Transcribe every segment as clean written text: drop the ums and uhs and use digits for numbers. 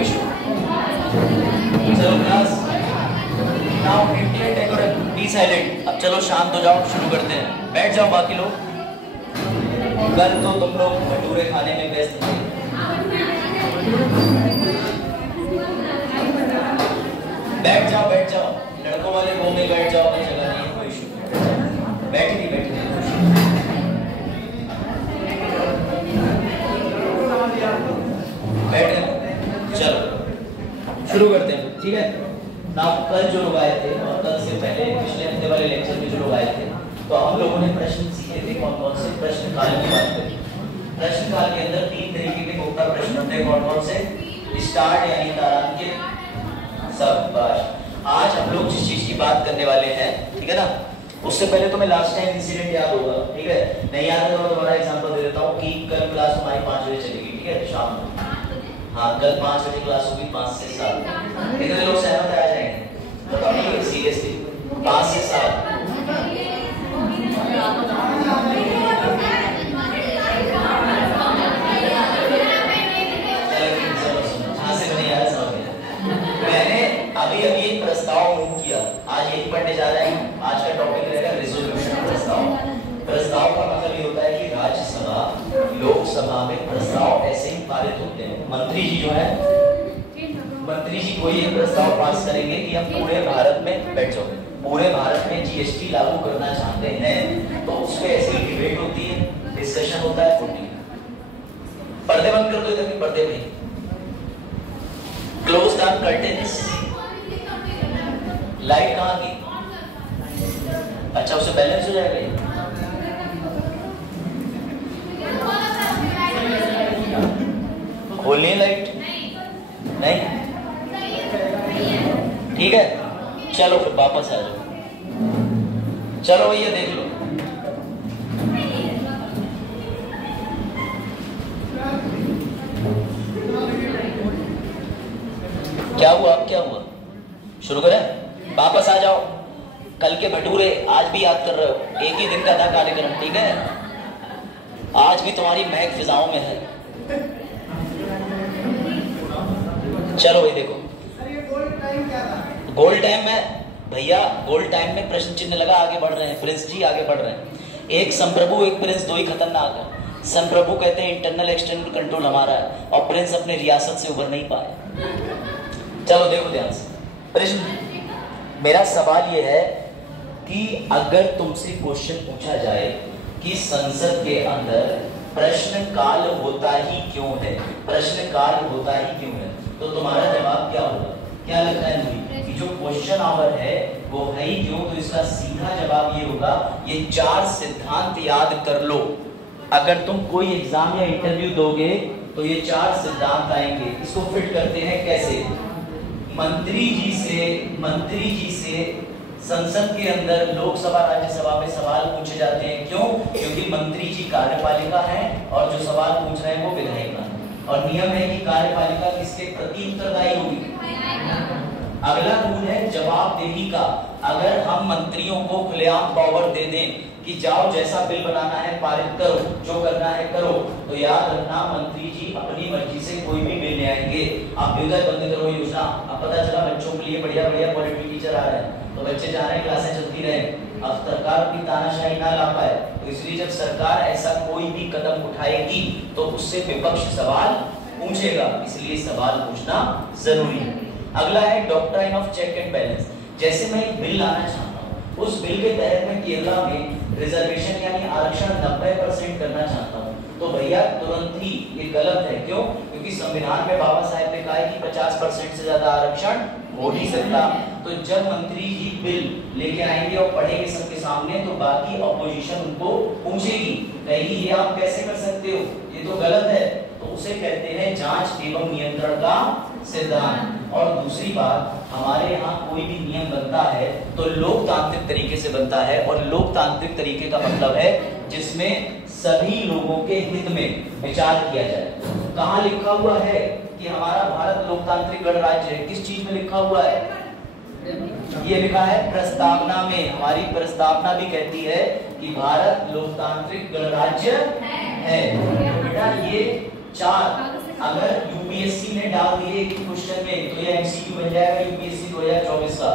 कोई इशू? चलो class now intent accurate be silent. अब चलो शांत हो जाओ, शुरू करते हैं। बैठ जाओ बाकी लोग। कल तो तुम लोग भटूरे खाने में व्यस्त थे। बैठ जाओ बैठ जाओ, लड़कों वाले वो में बैठ जाओ, जगह नहीं है, कोई इशू। बैठ नहीं बैठ नहीं, बैठ गए। चलो शुरू करते हैं, ठीक है ना। कल जो लोग आए थे और कल से पहले पिछले हफ्ते वाले लेक्चर में जो लोग आए थे, तो हम लोगों ने प्रश्न सीखे थे। कौन कौन से? प्रश्न काल की बात करी। प्रश्न काल के अंदर 3 तरीके के मुख्य प्रश्न होते हैं। कौन कौन से? स्टार्ट यानी तारांकित। शाबाश। आज हम लोग जिस चीज की बात करने वाले हैं, ठीक है ना, उससे पहले तुम्हें लास्ट टाइम इंसिडेंट याद होगा, ठीक है? नहीं याद है तो मैं तुम्हारा एग्जांपल दे देता हूँ कि कल क्लास हमारी 5 बजे चलेगी, ठीक है, शाम को। हाँ, कल 5 बजे क्लास होगी, 5 से 7। कितने लोग सहमत आ जाएंगे? बताओ नहीं, सीरियसली 5 से 7। अभी अभी एक प्रस्ताव मूव किया, आज यही पढ़ने जा रहे हैं। आज का टॉपिक रहेगा रिजोल्यूशन, प्रस्ताव। प्रस्ताव का मतलब ये होता है कि राज्यसभा लोकसभा में प्रस्ताव ऐसे ही पारित होते हैं। मंत्री जी जो है, मंत्री जी कोई एक प्रस्ताव पास करेंगे कि हम पूरे भारत में, बैठ जाओ, पूरे भारत में जीएसटी लागू करना चाहते हैं, तो उस पर ऐसी डिबेट होती है, डिस्कशन होता है, वोटिंग। पर्दे बंद कर दो इधर के पर्दे में, क्लोज द कर्टेन्स। लाइट कहाँ की? अच्छा, उससे बैलेंस हो जाएगा ये। खोलिए लाइट। नहीं, ठीक है, चलो फिर वापस आ जाओ। चलो भैया देख लो। क्या हुआ? अब क्या हुआ? शुरू करें? वापस आ जाओ। कल के भटूरे आज भी याद कर रहे हो? एक ही दिन का था कार्यक्रम, ठीक है? आज भी तुम्हारी महक फिजाओं में है। चलो भाई देखो, गोल्ड टाइम में भैया, गोल्ड टाइम में प्रश्न चिन्ह लगा, आगे बढ़ रहे हैं। प्रिंस जी आगे बढ़ रहे हैं। एक संप्रभु एक प्रिंस, दो ही खतरनाक है। संप्रभु कहते हैं इंटरनल एक्सटर्नल कंट्रोल हमारा है, और प्रिंस अपने रियासत से उभर नहीं पाए। चलो देखो ध्यान से प्रश्न। मेरा सवाल यह है कि अगर तुमसे क्वेश्चन पूछा जाए कि संसद के अंदर प्रश्न काल होता ही क्यों है, प्रश्न काल होता ही क्यों है, तो तुम्हारा जवाब क्या होगा? क्या लगता है मुझे कि जो क्वेश्चन आवर है वो है ही क्यों? तो इसका सीधा जवाब ये होगा, ये 4 सिद्धांत याद कर लो। अगर तुम कोई एग्जाम या इंटरव्यू दोगे तो ये 4 सिद्धांत आएंगे। इसको फिट करते हैं कैसे? मंत्री जी से संसद के अंदर लोकसभा राज्यसभा में सवाल पूछे जाते हैं। क्यों? क्योंकि मंत्री जी कार्यपालिका है और जो सवाल पूछ रहे हैं वो विधायिका है, और नियम है कि कार्यपालिका किसके प्रति उत्तरदायी होगी? अगला रूल है जवाबदेही का। अगर हम मंत्रियों को खुलेआम पावर दे दें कि जाओ जैसा बिल बनाना है पारित करो, जो करना है करो, तो याद रखना मंत्री जी अपनी मर्जी से कोई भी बिल ले आएंगे। आप विद्युत बंद करो योजना, अब पता चला बच्चों के लिए बढ़िया बढ़िया क्वालिटी टीचर आ रहे हैं, तो बच्चे जा रहे हैं, क्लासें चलती रहे, अब सरकार की तानाशाही ना ला पाए, तो इसलिए जब सरकार ऐसा कोई भी कदम उठाएगी तो उससे विपक्ष सवाल पूछेगा, इसलिए सवाल पूछना जरूरी है। अगला है doctrine of check and balance. जैसे मैं एक बिल लाना चाहता हूँ, उस बिल के तहत मैं केरला में रिजर्वेशन यानी आरक्षण 90% करना चाहता हूँ, तो भैया तुरंत ही ये गलत है। क्यों? क्योंकि संविधान में बाबा साहेब ने कहा है कि 50% से ज्यादा आरक्षण हो नहीं सकता। तो जब मंत्री जी बिल लेके आएंगे और पढ़ेंगे सबके सामने, तो बाकी ऑपोजिशन उनको पूछेगी, कहेगी ये आप कैसे कर सकते हो, ये तो गलत है, तो उसे कहते हैं जांच एवं नियंत्रण का सिद्धांत। और दूसरी बात, हमारे यहाँ कोई भी नियम बनता है तो लोकतांत्रिक तरीके से बनता है, और लोकतांत्रिक तरीके का मतलब है जिसमें सभी लोगों के हित में विचार किया जाए। कहाँ लिखा हुआ है कि हमारा भारत लोकतांत्रिक गणराज्य है? किस चीज में लिखा हुआ है? ये लिखा है प्रस्तावना में। हमारी प्रस्तावना भी कहती है कि भारत लोकतांत्रिक गणराज्य है। बेटा ये 4 अगर यूपीएससी ने डाल दिए कि क्वेश्चन में, तो ये एमसीक्यू बन जाएगा यूपीएससी 2024 का।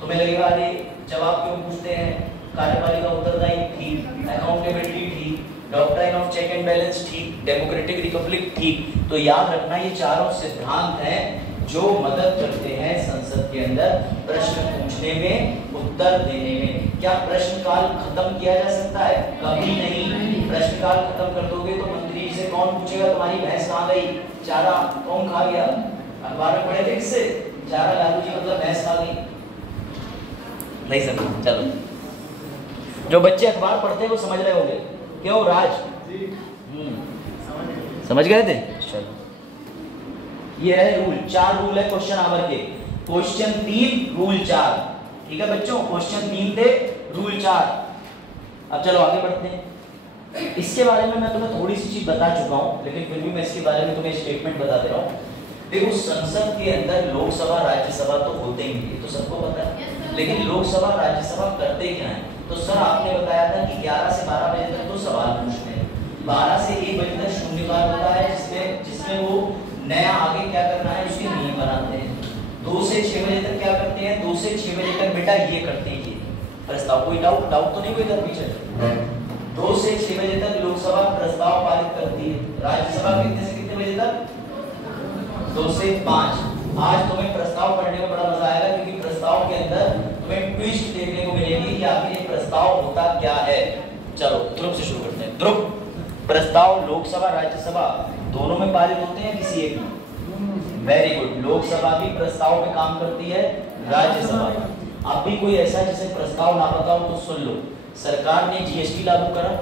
तुम्हें लगेगा अरे जवाब क्यों पूछते हैं, कार्यपालिका उत्तरदायी ठीक, अकाउंटेबिलिटी ठीक, doctrine of check and balance ठीक, डेमोक्रेटिक रिपब्लिक ठीक। तो याद रखना ये चारों सिद्धांत हैं जो मदद करते हैं संसद के अंदर प्रश्न पूछने में, उत्तर देने में। क्या प्रश्न काल खत्म किया जा सकता है? कभी नहीं। प्रश्न काल खत्म कर दोगे तो मंत्री से कौन पूछेगा तुम्हारी भैंस कहाँ गई, चारा कौन खा गया? अखबार में पढ़े थे किससे, चारा लालू जी मतलब भैंस खा गई। नहीं समझ, चलो जो बच्चे अखबार पढ़ते हैं वो समझ रहे होंगे। क्यों राज? समझ गए थे? चलो ये है रूल, 4 रूल है क्वेश्चन आवर के। क्वेश्चन 3 रूल 4, ठीक है बच्चों? क्वेश्चन 3 थे, रूल 4। अब चलो आगे बढ़ते हैं। इसके बारे में मैं तुम्हें थोड़ी सी चीज बता चुका हूं, लेकिन फिर भी मैं इसके बारे में तुम्हें स्टेटमेंट बता दे रहा हूं। देखो संसद के अंदर लोकसभा राज्यसभा तो होते ही हैं, तो सबको पता है, लेकिन लोकसभा राज्यसभा करते क्या है? तो सर आपने बताया था कि 11 से 12 बजे तक तो सवाल पूछते हैं, 12 से 1 बजे तक शून्यकाल होता है जिसमें वो नया आगे क्या करना है उसके नियम बनाते हैं। 2 से 6 बजे तक क्या करते हैं? 2 से 6 बजे तक बेटा ये करते हैं, ये प्रस्ताव। कोई डाउट तो नहीं कोई इधर पीछे? 2 से 6 बजे तक लोकसभा प्रस्ताव पारित करती है, राज्यसभा कितने से कितने बजे तक? 2 से 5। आज तुम्हें प्रस्ताव पढ़ने में बड़ा मजा आएगा, क्योंकि प्रस्ताव के अंदर तुम्हें ट्विस्ट देखने को मिलेगी कि आखिर ये प्रस्ताव होता क्या है। चलो ध्रुव से शुरू करते हैं। ध्रुव, प्रस्ताव लोकसभा राज्यसभा दोनों में पारित होते हैं किसी एक में? Very good. लोकसभा भी प्रस्ताव पे काम करती है, राज्यसभा। अब भी कोई ऐसा जिसे प्रस्ताव ना बताओ तो सुन लो। सरकार ने जीएसटी लागू करा,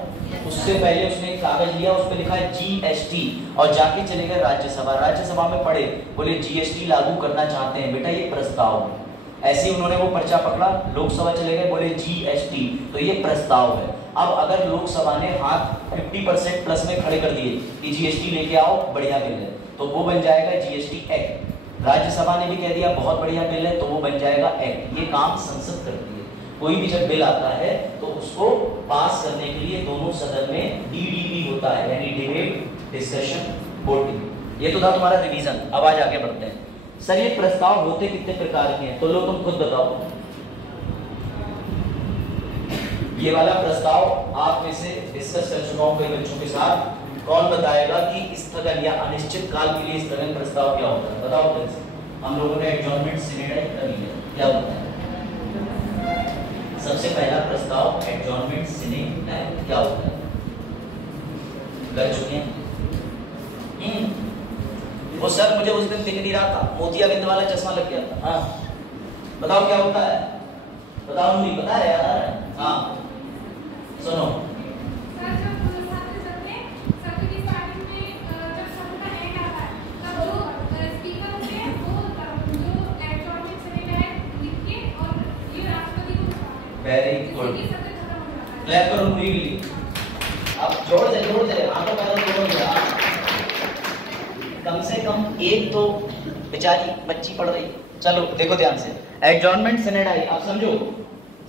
उससे पहले उसने एक कागज लिया, उस पर लिखा है जीएसटी, और जाके चले गए राज्यसभा। राज्यसभा में पढ़े, बोले जीएसटी लागू करना चाहते हैं, बेटा ये प्रस्ताव। ऐसे ही उन्होंने वो पर्चा पकड़ा, लोकसभा चले गए, बोले जीएसटी, तो ये प्रस्ताव है। अब अगर लोकसभा ने हाथ 50% प्लस में खड़े कर दिए कि जीएसटी लेके आओ, बढ़िया बिल है, तो वो बन जाएगा जीएसटी एक्ट। राज्यसभा ने भी कह दिया बहुत बढ़िया बिल है, तो वो बन जाएगा एक्ट। ये काम संसद करती है। कोई भी जब बिल आता है तो उसको पास करने के लिए दोनों सदन में डीडीवी होता है, यानी डिबेट, डिस्कशन, वोटिंग। ये तो था तुम्हारा रिवीजन। अब आज आगे बढ़ते हैं। सर ये प्रस्ताव होते कितने प्रकार के हैं? तो लो तुम खुद बताओ। ये वाला प्रस्ताव आप में से डिस्कस कर चुका हूं कई बच्चों के साथ। कौन बताएगा कि स्थगन या अनिश्चित काल के लिए स्थगन प्रस्ताव क्या होता है? बताओ प्लीज। हम लोगों ने एडजॉर्नमेंट सिनेड कर लिया, क्या होता है? सबसे पहला प्रस्ताव एडजॉर्नमेंट सिनेड क्या होता है? कर चुके हैं? वो सर मुझे उस दिन दिख नहीं रहा था, मोतियाबिंद वाला चश्मा लग गया था। हाँ बताओ क्या होता है? बताओ नहीं पता है यार? हाँ सुनो। वेरी गुड, क्लैप करो पूरी के लिए। अब जोड़ दे आंखों पैरों जोड़ दे। कम से कम एक तो बेचारी बच्ची पढ़ रही। चलो देखो ध्यान से, एडजॉर्नमेंट सिनेड आई। आप समझो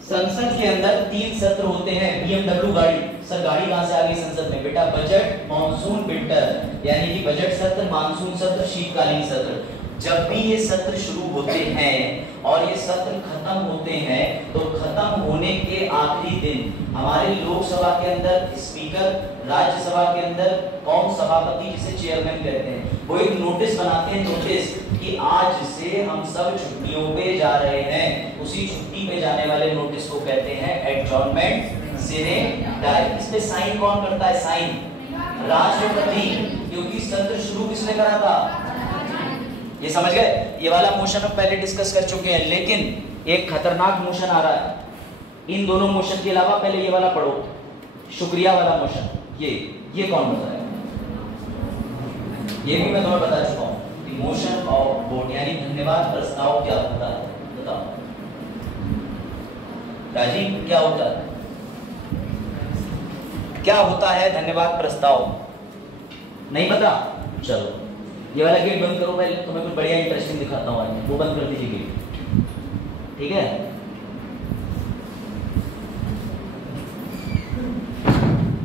संसद के अंदर 3 सत्र होते हैं। बीएमडब्ल्यू गाड़ी, सर गाड़ी कहां से आ गई संसद में? बेटा बजट, मॉनसून, विंटर, यानी कि बजट सत्र, मानसून सत्र, शीतकालीन सत्र। जब भी ये सत्र शुरू होते हैं और ये सत्र खत्म होते हैं, तो खत्म होने के आखिरी दिन हमारे लोकसभा के अंदर स्पीकर, राज्यसभा के अंदर कौन सभापति, जिसे चेयरमैन कहते हैं, वो एक नोटिस बनाते हैं, नोटिस कि आज से हम सब छुट्टियों पे जा रहे हैं। उसी छुट्टी पे जाने वाले नोटिस को कहते हैं एडजॉर्नमेंट सिने डाई। इस पे साइन कौन करता है? साइन राष्ट्रपति, क्योंकि सत्र शुरू किसने करा था? ये समझ गए? ये वाला मोशन हम पहले डिस्कस कर चुके हैं, लेकिन एक खतरनाक मोशन आ रहा है। इन दोनों मोशन के अलावा पहले ये वाला पढ़ो, शुक्रिया वाला मोशन। ये कौन बताएगा? ये भी मैं तुम्हें बता चुका हूं कि मोशन ऑफ वोट यानी धन्यवाद प्रस्ताव क्या होता है? बताओ राजीव, क्या होता है? क्या होता है धन्यवाद प्रस्ताव? नहीं पता? चलो ये वाला गेट बंद करो, पहले तुम्हें कुछ बढ़िया इंटरेस्टिंग दिखाता हूँ आज। वो बंद कर दीजिए गेट, ठीक है?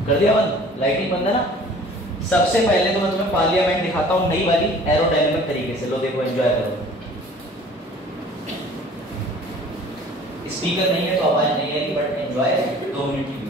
कर दिया बंद? लाइटिंग बंद है ना? सबसे पहले तो मैं तुम्हें पार्लियामेंट दिखाता हूं नई वाली एरोडायनेमिक तरीके से। लो देखो, एंजॉय करो। स्पीकर नहीं है तो आवाज नहीं आएगी, बट एंजॉय 2 मिनट की वीडियो।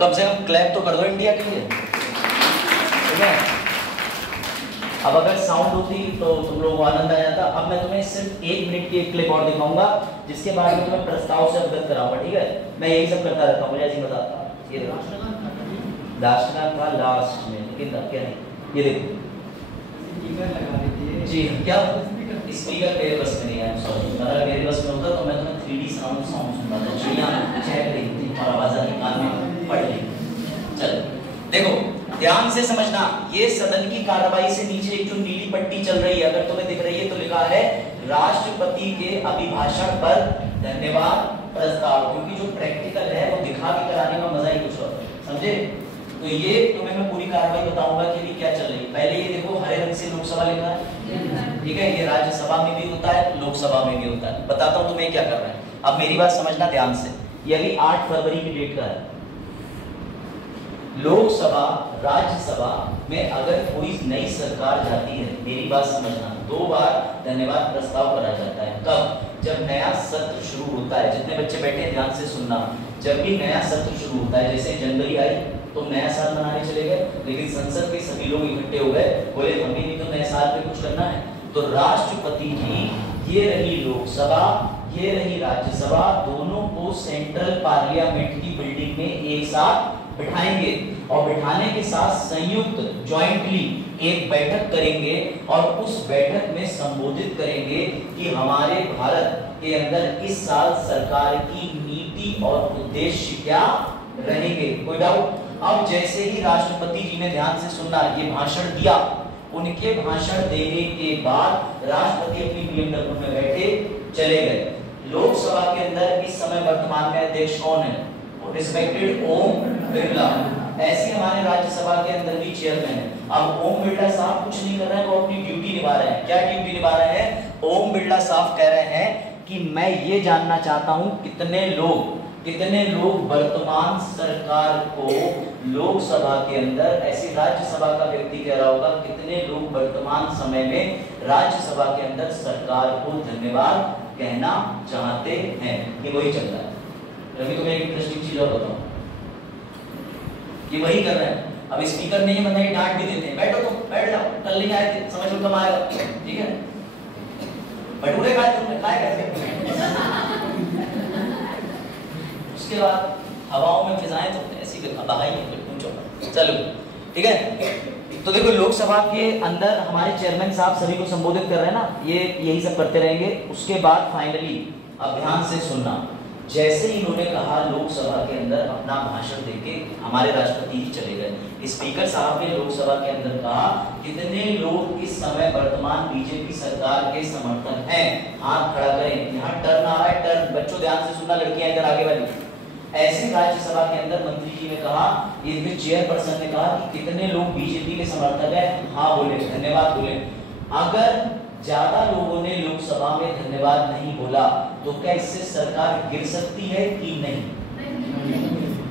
कम से कम क्लैप तो कर दो इंडिया के लिए, ठीक है। अब अगर साउंड होती तो तुम लोगों को आनंद आ जाता। अब मैं तुम्हें सिर्फ 1 मिनट की एक क्लिप और दिखाऊंगा, जिसके बाद में तुम्हें प्रस्ताव से अवगत कराऊंगा, ठीक है। मैं यही सब करता रहता हूँ, मुझे ऐसे बताता। ये देखो, राष्ट्रगान था लास्ट में, लेकिन अब क्या नहीं। ये देखो जी, क्या स्पीकर मेरे बस में नहीं है, सॉरी। अगर मेरे बस में होता तो मैं तुम्हें 3D साउंड सुनता था। चिड़िया चहक रही थी और आवाज़ नहीं कान में पड़ रही। चलो देखो, ध्यान से समझना। ये सदन की कार्रवाई से नीचे एक जो नीली पट्टी चल रही है, अगर तुम्हें दिख रही है तो लिखा है राष्ट्रपति के अभिभाषण पर धन्यवाद प्रस्ताव। क्योंकि जो प्रैक्टिकल है वो दिखा के कराने का मजा ही कुछ और, समझे। तो ये तुम्हें मैं पूरी कार्रवाई बताऊंगा कि भी क्या चल रही है। पहले ये देखो, हरे रंग से लोकसभा लिखा है, ठीक है। ये राज्यसभा में भी होता है, लोकसभा में भी होता है। बताता हूँ तुम्हें क्या कर रहा है। अब मेरी बात समझना ध्यान से। ये अभी 8 फरवरी की डेट का है। लोकसभा राज्यसभा में अगर कोई नई सरकार जाती है, मेरी बात समझना, 2 बार धन्यवाद प्रस्ताव करा जाता है। कब? जब नया सत्र शुरू होता है। जितने बच्चे बैठे हैं ध्यान से सुनना। जब भी नया सत्र शुरू होता है, जैसे जनवरी आई तो नया साल मनाने चले गए, लेकिन संसद के सभी लोग इकट्ठे हो गए, बोले हमें भी तो नए साल पे कुछ करना है। तो राष्ट्रपति जी, ये रही लोकसभा, ये रही राज्यसभा, दोनों को सेंट्रल पार्लियामेंट की बिल्डिंग में एक साथ बिठाएंगे और बिठाने के साथ संयुक्त जॉइंटली एक बैठक करेंगे और उस बैठक में संबोधित करेंगे कि हमारे भारत के अंदर इस साल सरकार की नीति और उद्देश्य क्या रहेंगे। कोई डाउट? अब जैसे ही राष्ट्रपति जी ने, ध्यान से सुनना, ये भाषण दिया, उनके भाषण देने के बाद राष्ट्रपति अपनी BMW में बैठे चले गए। लोकसभा के अंदर इस समय वर्तमान में अध्यक्ष कौन है? रिस्पेक्टेड ओम बिरला। ऐसे हमारे राज्यसभा के अंदर भी चेयरमैन है। अब ओम बिरला साहब कुछ नहीं कर रहे हैं, वो अपनी ड्यूटी निभा रहे हैं। क्या ड्यूटी निभा रहे हैं? ओम बिरला साहब कह रहे हैं कि मैं ये जानना चाहता हूं कितने लोग वर्तमान सरकार को लोकसभा के अंदर, ऐसी राज्यसभा का व्यक्ति कह रहा होगा, कितने लोग वर्तमान समय में राज्यसभा के अंदर सरकार को धन्यवाद कहना चाहते हैं। ये वही चल रहा है। रवि तुम्हें एक इंटरेस्टिंग चीज और बताऊं, ये वही कर रहे हैं। अब स्पीकर नहीं है, मतलब डांट भी देते हैं, बैठो तुम, बैठ जाओ, कल नहीं आए थे, समझ में कम आएगा, ठीक है, भटूरे खाए तुमने, खाए कैसे? उसके बाद हवाओं में फिजाएं तो ऐसी बहाई पूछो। चलो ठीक है, तो देखो लोकसभा के अंदर हमारे चेयरमैन साहब सभी को संबोधित कर रहे हैं ना, ये यही सब करते रहेंगे। उसके बाद फाइनली अब ध्यान से सुनना, जैसे इन्होंने कहा लोकसभा के अंदर अपना भाषण देके हमारे राष्ट्रपति जी चले गए। स्पीकर साहब ने लोकसभा के अंदर कहा कितने लोग इस समय वर्तमान बीजेपी सरकार के समर्थक हैं, हाथ खड़ा करें। यहाँ टर्न आ रहा है, टर्न, बच्चों ध्यान से सुनना, लड़कियां इधर आगे वाली। ऐसे राज्यसभा के अंदर मंत्री जी ने कहा, ये चेयरपर्सन ने कहा कि कितने लोग बीजेपी के समर्थक हैं, हाँ बोले, धन्यवाद बोले। अगर ज्यादा लोगों ने लोकसभा में धन्यवाद नहीं बोला तो क्या इससे सरकार गिर सकती है कि नहीं?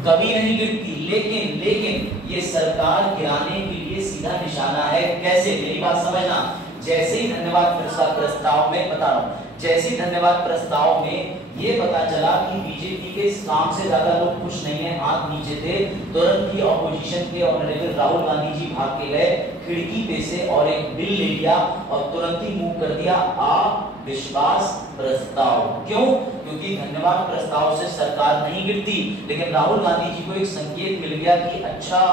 कभी नहीं गिरती। लेकिन ये सरकार गिराने के लिए सीधा निशाना है। कैसे? मेरी बात समझना। जैसे ही धन्यवाद प्रस्ताव में बता रहा हूं, जैसे ही धन्यवाद प्रस्ताव में ये पता चला कि बीजेपी के इस काम से ज्यादा लोग खुश नहीं है, हाथ नीचे थे, तुरंत ही ऑपोजिशन के ऑनरेबल राहुल गांधी जी भाग के गए खिड़की पे से और एक बिल ले लिया और तुरंत ही मूव कर दिया अविश्वास प्रस्ताव। क्यों? क्योंकि धन्यवाद प्रस्ताव से सरकार नहीं गिरती, लेकिन राहुल गांधी जी को एक संकेत मिल गया कि अच्छा,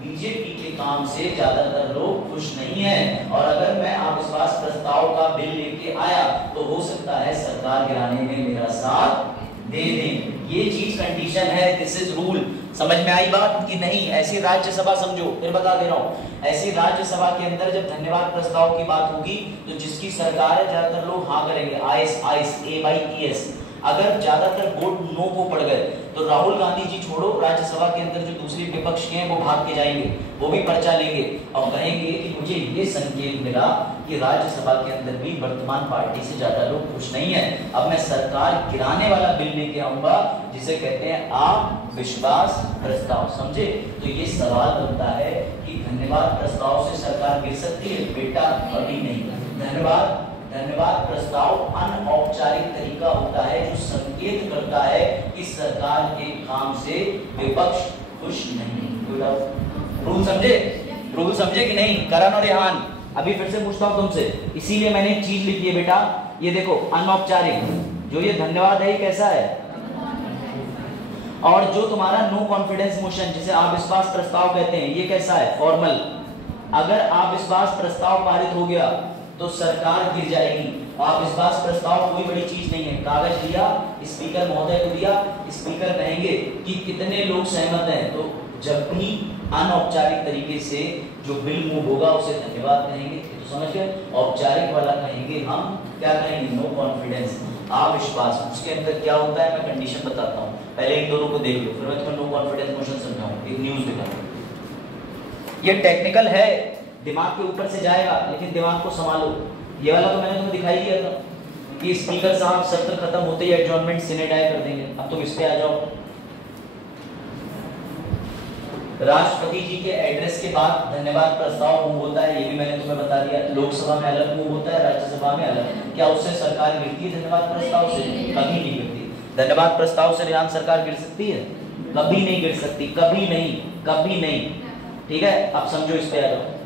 बीजेपी के काम से ज्यादातर लोग खुश नहीं है और अगर मैं अविश्वास प्रस्ताव का बिल लेके आया तो हो सकता है सरकार गिराने में मेरा साथ दे दें। ये चीज कंडीशन है, दिस इज रूल। समझ में आई बात कि नहीं? ऐसी राज्यसभा समझो, फिर बता दे रहा हूं, ऐसी राज्यसभा के अंदर जब धन्यवाद प्रस्ताव की बात होगी तो जिसकी सरकार है ज्यादातर लोग हाँ करेंगे, AYES। अगर ज्यादातर वोट नो को पड़ गए तो राहुल गांधी जी छोड़ो, राज्यसभा के अंदर जो दूसरे विपक्ष के हैं वो भाग के जाएंगे, वो भी पर्चा लेंगे और कहेंगे कि मुझे ये संकेत मिला कि राज्यसभा के अंदर भी वर्तमान पार्टी से ज्यादा लोग खुश नहीं है, अब मैं सरकार गिराने वाला बिल लेके आऊंगा जिसे कहते हैं अविश्वास प्रस्ताव। समझे? तो ये सवाल बनता है कि धन्यवाद प्रस्ताव से सरकार गिर सकती है? बेटा अभी नहीं। धन्यवाद प्रस्ताव अनौपचारिक तरीका होता है जो संकेत करता है कि सरकार के काम से विपक्ष खुश नहीं। रूल समझे? रूल समझे कि नहीं? करण और रेहान, अभी फिर से पूछता हूं तुमसे, इसीलिए मैंने एक चीज लिखी है बेटा, ये देखो अनौपचारिक, जो ये धन्यवाद है कैसा है, और जो तुम्हारा नो कॉन्फिडेंस मोशन जिसे अविश्वास प्रस्ताव कहते हैं ये कैसा है, फॉर्मल। अगर अविश्वास प्रस्ताव पारित हो गया तो सरकार गिर जाएगी। अविश्वास प्रस्ताव कोई बड़ी चीज नहीं है, कागज दिया, स्पीकर महोदय को दिया, स्पीकर कहेंगे कि कितने लोग सहमत हैं, तो जब भी अनौपचारिक तरीके से जो बिल मूव होगा उसे धन्यवाद कहेंगे, तो समझ गए। औपचारिक वाला कहेंगे हम क्या कहेंगे, नो कॉन्फिडेंस, अविश्वास। उसके अंदर क्या होता है मैं कंडीशन बताता हूँ, पहले इन दोनों को देख लो, फिर मैं तुम्हें नो कॉन्फिडेंस मोशन समझाऊंगा, एक न्यूज दिखाऊंगा। ये टेक्निकल है, दिमाग के ऊपर से जाएगा, लेकिन दिमाग को संभालो। ये वाला तो मैंने तुम्हें दिखाई दिया था कि स्पीकर साहब सत्र खत्म होते ही एडजॉर्नमेंट सिनेट आया कर देंगे। अब तुम इस पे आ जाओ। राष्ट्रपति जी के एड्रेस के बाद धन्यवाद प्रस्ताव मूव होता है, ये भी मैंने तुम्हें बता दिया। लोकसभा में अलग मूव होता है, राज्यसभा में अलग। क्या उससे सरकार गिरती है धन्यवाद प्रस्ताव से? कभी नहीं गिरती। धन्यवाद प्रस्ताव से रेहान सरकार गिर सकती है? कभी नहीं गिर सकती, कभी नहीं, कभी नहीं। ठीक है, अब समझो, इस पे आ जाओ।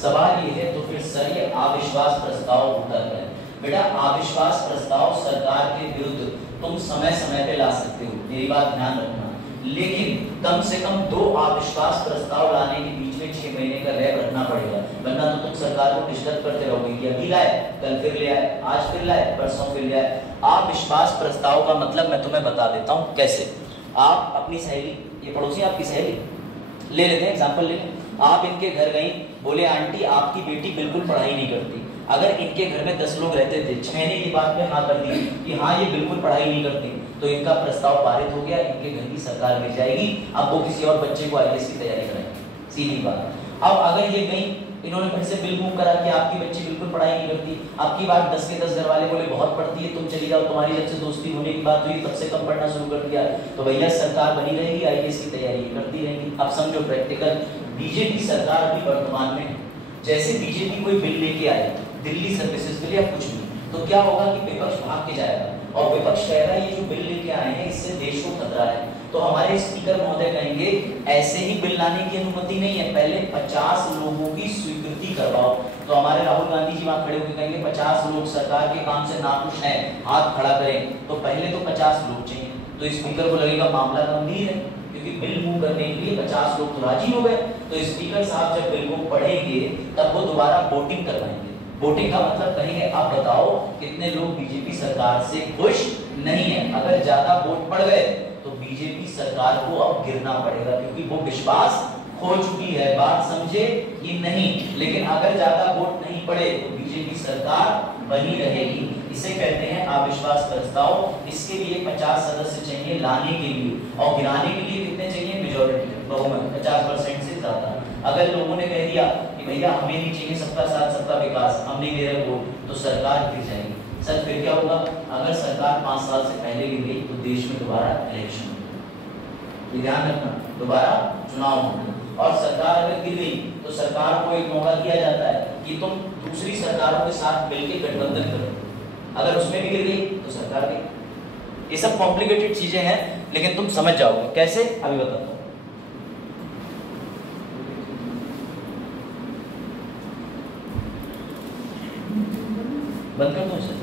सवाल ये है तो फिर सर ये अविश्वास प्रस्ताव होता है बेटा? अविश्वास प्रस्ताव सरकार के विरुद्ध तुम समय समय पे ला सकते हो, मेरी बात ध्यान रखना, लेकिन कम से कम 2 अविश्वास प्रस्ताव लाने के बीच में 6 महीने का गैप रखना पड़ेगा, वरना तो तुम सरकार को डिस्टर्ब करते रहोगे कि अभी लाए, कल फिर ले आए, आज फिर लाए, परसों फिर ले आए। अविश्वास प्रस्ताव का मतलब मैं तुम्हें बता देता हूँ कैसे। आप अपनी सहेली, ये पड़ोसी आपकी सहेली, ले लेते हैं एग्जाम्पल ले लें, आप इनके घर गई, बोले आंटी आपकी बेटी बिल्कुल पढ़ाई नहीं करती। अगर इनके घर में 10 लोग रहते थे, 6 ने ये बात पे हाँ कर दी कि हाँ ये बिल्कुल पढ़ाई नहीं करती, तो इनका प्रस्ताव पारित हो गया, इनके घर की सरकार मिल जाएगी, अब वो किसी और बच्चे को IAS की तैयारी कराएंगे, सीधी बात। अब अगर ये गई, इन्होंने फिर से बिल मूव करा कि आपकी बच्ची बिल्कुल पढ़ाई नहीं करती, आपकी बात 10 के 10 घर वाले बोले बहुत पढ़ती है, तुम चली जाओ, तुम्हारी जब से दोस्ती होने की बात हुई तब से कम पढ़ना शुरू कर दिया, तो भैया सरकार बनी रहेगी, IAS की तैयारी करती रहेगी। अब समझो प्रैक्टिकल, बीजेपी सरकार अभी वर्तमान में, जैसे बीजेपी कोई बिल लेके आए दिल्ली सर्विसेज के लिए या कुछ भी, तो क्या होगा कि विपक्ष भाग के जाएगा और विपक्ष कह रहा है ये जो बिल लेके आए हैं इससे देश को खतरा है, तो हमारे स्पीकर महोदय कहेंगे ऐसे ही बिल लाने की अनुमति नहीं है, पहले 50 लोगों की स्वीकृति करवाओ। तो हमारे राहुल गांधी जी वहां खड़े होकर कहेंगे 50 लोग सरकार के काम से नाखुश हैं, हाथ खड़ा करें, तो पहले तो 50 लोग चाहिए। तो स्पीकर को लगेगा मामला गंभीर है, क्योंकि बिल मूव करने के लिए 50 लोग तो राजी हो गए, तो स्पीकर साहब जब बिल को पढ़ेंगे तब वो दोबारा वोटिंग करवाएंगे। वोटिंग का मतलब कहेंगे अब बताओ कितने लोग बीजेपी सरकार से खुश नहीं है। अगर ज्यादा वोट पड़ गए तो बीजेपी सरकार को अब गिरना पड़ेगा, क्योंकि वो विश्वास खो चुकी है, बात समझे कि नहीं। लेकिन अगर ज्यादा वोट नहीं पड़े तो बीजेपी सरकार बनी रहेगी। इसे कहते हैं अविश्वास प्रस्ताव। इसके लिए 50 सदस्य चाहिए लाने के लिए, और गिराने के लिए कितने चाहिए? मेजॉरिटी, बहुमत 50% से ज्यादा। अगर लोगों ने कह दिया कि भैया हमें नहीं चाहिए सबका साथ सबका विकास, हम नहीं दे रहे वोट, तो सरकार गिर जाएगी। सर फिर क्या होगा? अगर सरकार 5 साल से पहले गिर गई तो देश में दोबारा इलेक्शन होगा, ध्यान रखना, दोबारा चुनाव होगा। और सरकार अगर गिर गई तो सरकार को एक मौका दिया जाता है कि तुम दूसरी सरकारों के साथ मिलकर गठबंधन करो, अगर उसमें भी गिर गई तो सरकार गई। ये सब कॉम्प्लिकेटेड चीजें हैं, लेकिन तुम समझ जाओगे कैसे, अभी बताता हूं। बंद कर दो इसे।